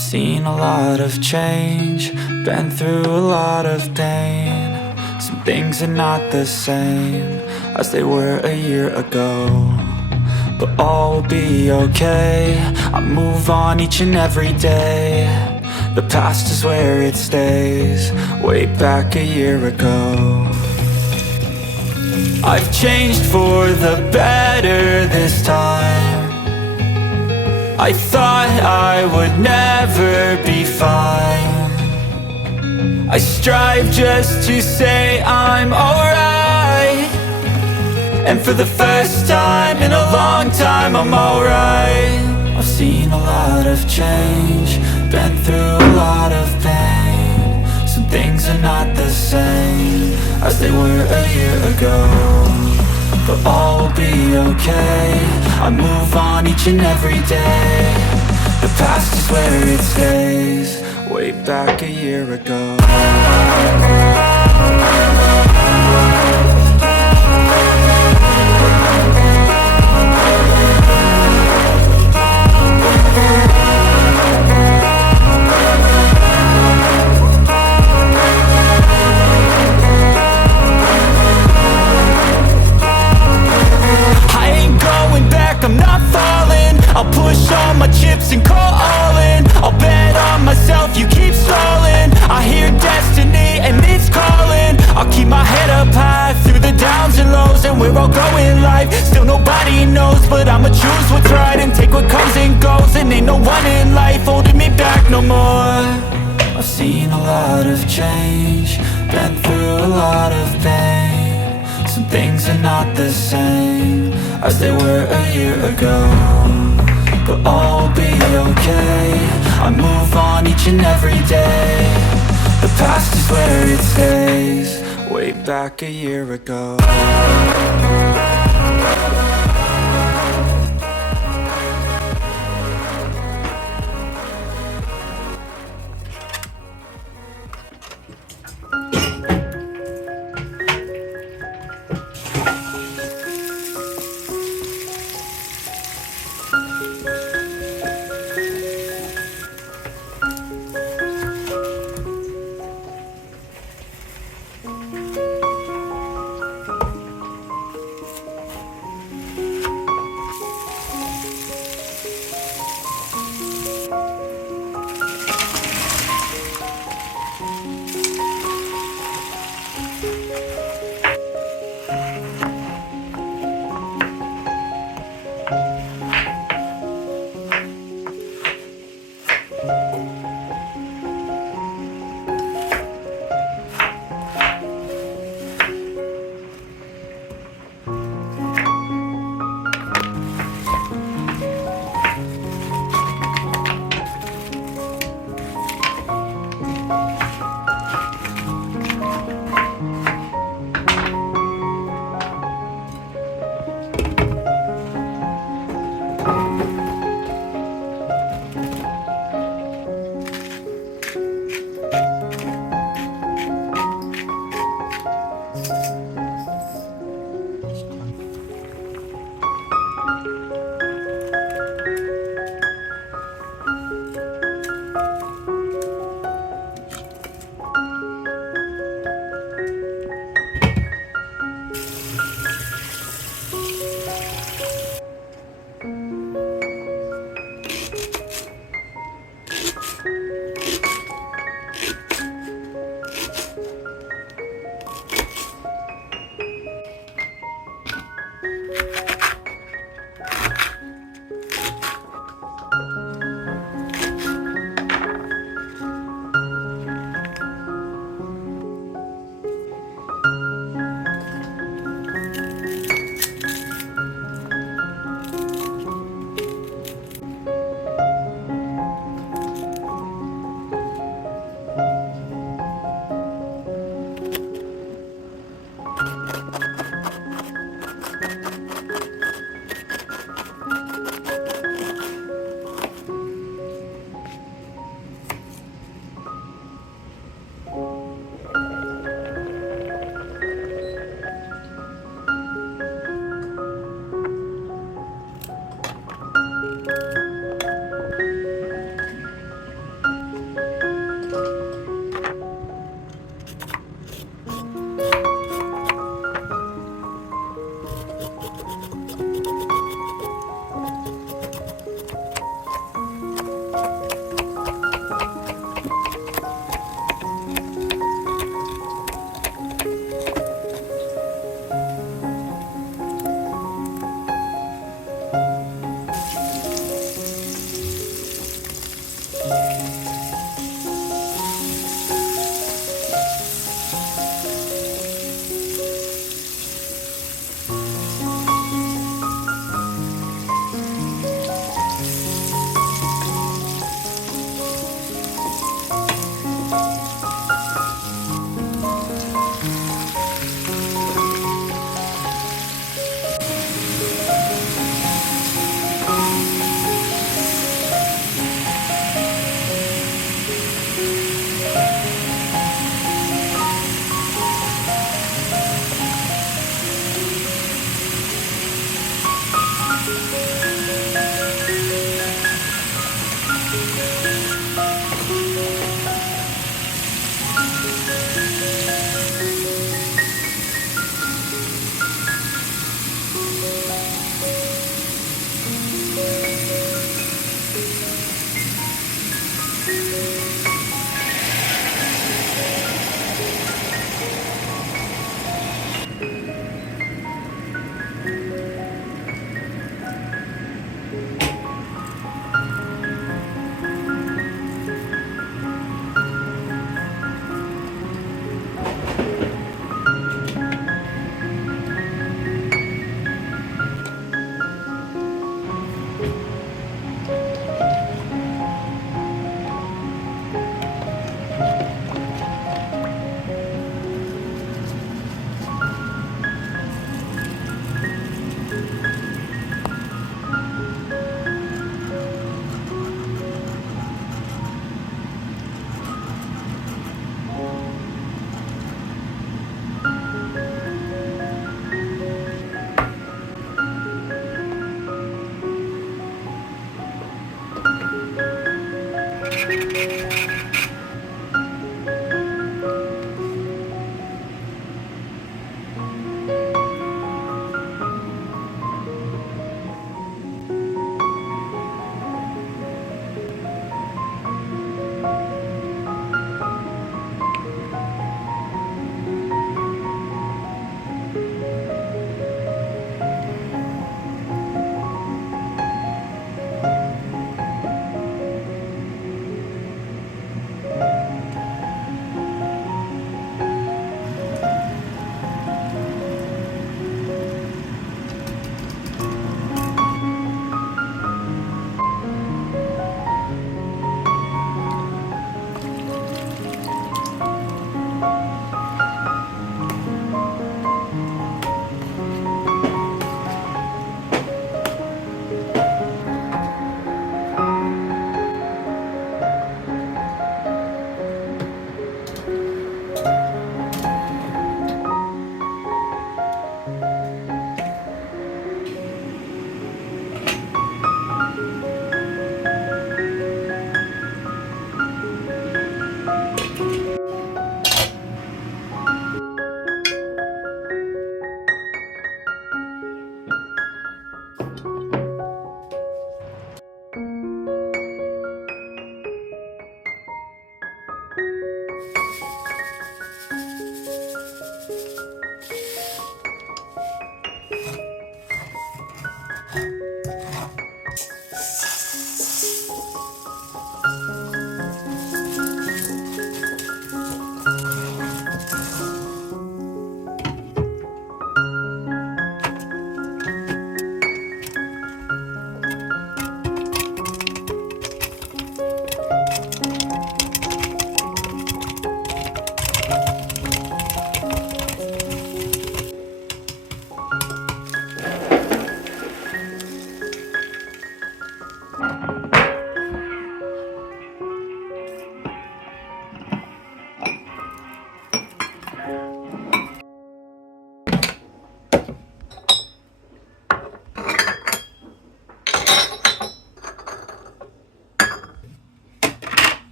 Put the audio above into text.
Seen a lot of change, been through a lot of pain. Some things are not the same as they were a year ago, but all will be okay. I move on each and every day. The past is where it stays, way back a year ago. I've changed for the better this time. I thought I would never be fine. I strive just to say I'm alright, and for the first time in a long time I'm alright. I've seen a lot of change, been through a lot of pain. Some things are not the same as they were a year ago, but all will be okay. I move on each and every day. The past is where it stays, way back a year ago. I'm not falling. I'll push all my chips and call all in. I'll bet on myself, you keep stalling. I hear destiny and it's calling. I'll keep my head up high through the downs and lows, and we're all going live. Still nobody knows, but I'ma choose what's right and take what comes and goes. And ain't no one in life holding me back no more. I've seen a lot of change, been through a lot of pain. Some things are not the same as they were a year ago, but all will be okay. I move on each and every day. The past is where it stays, way back a year ago.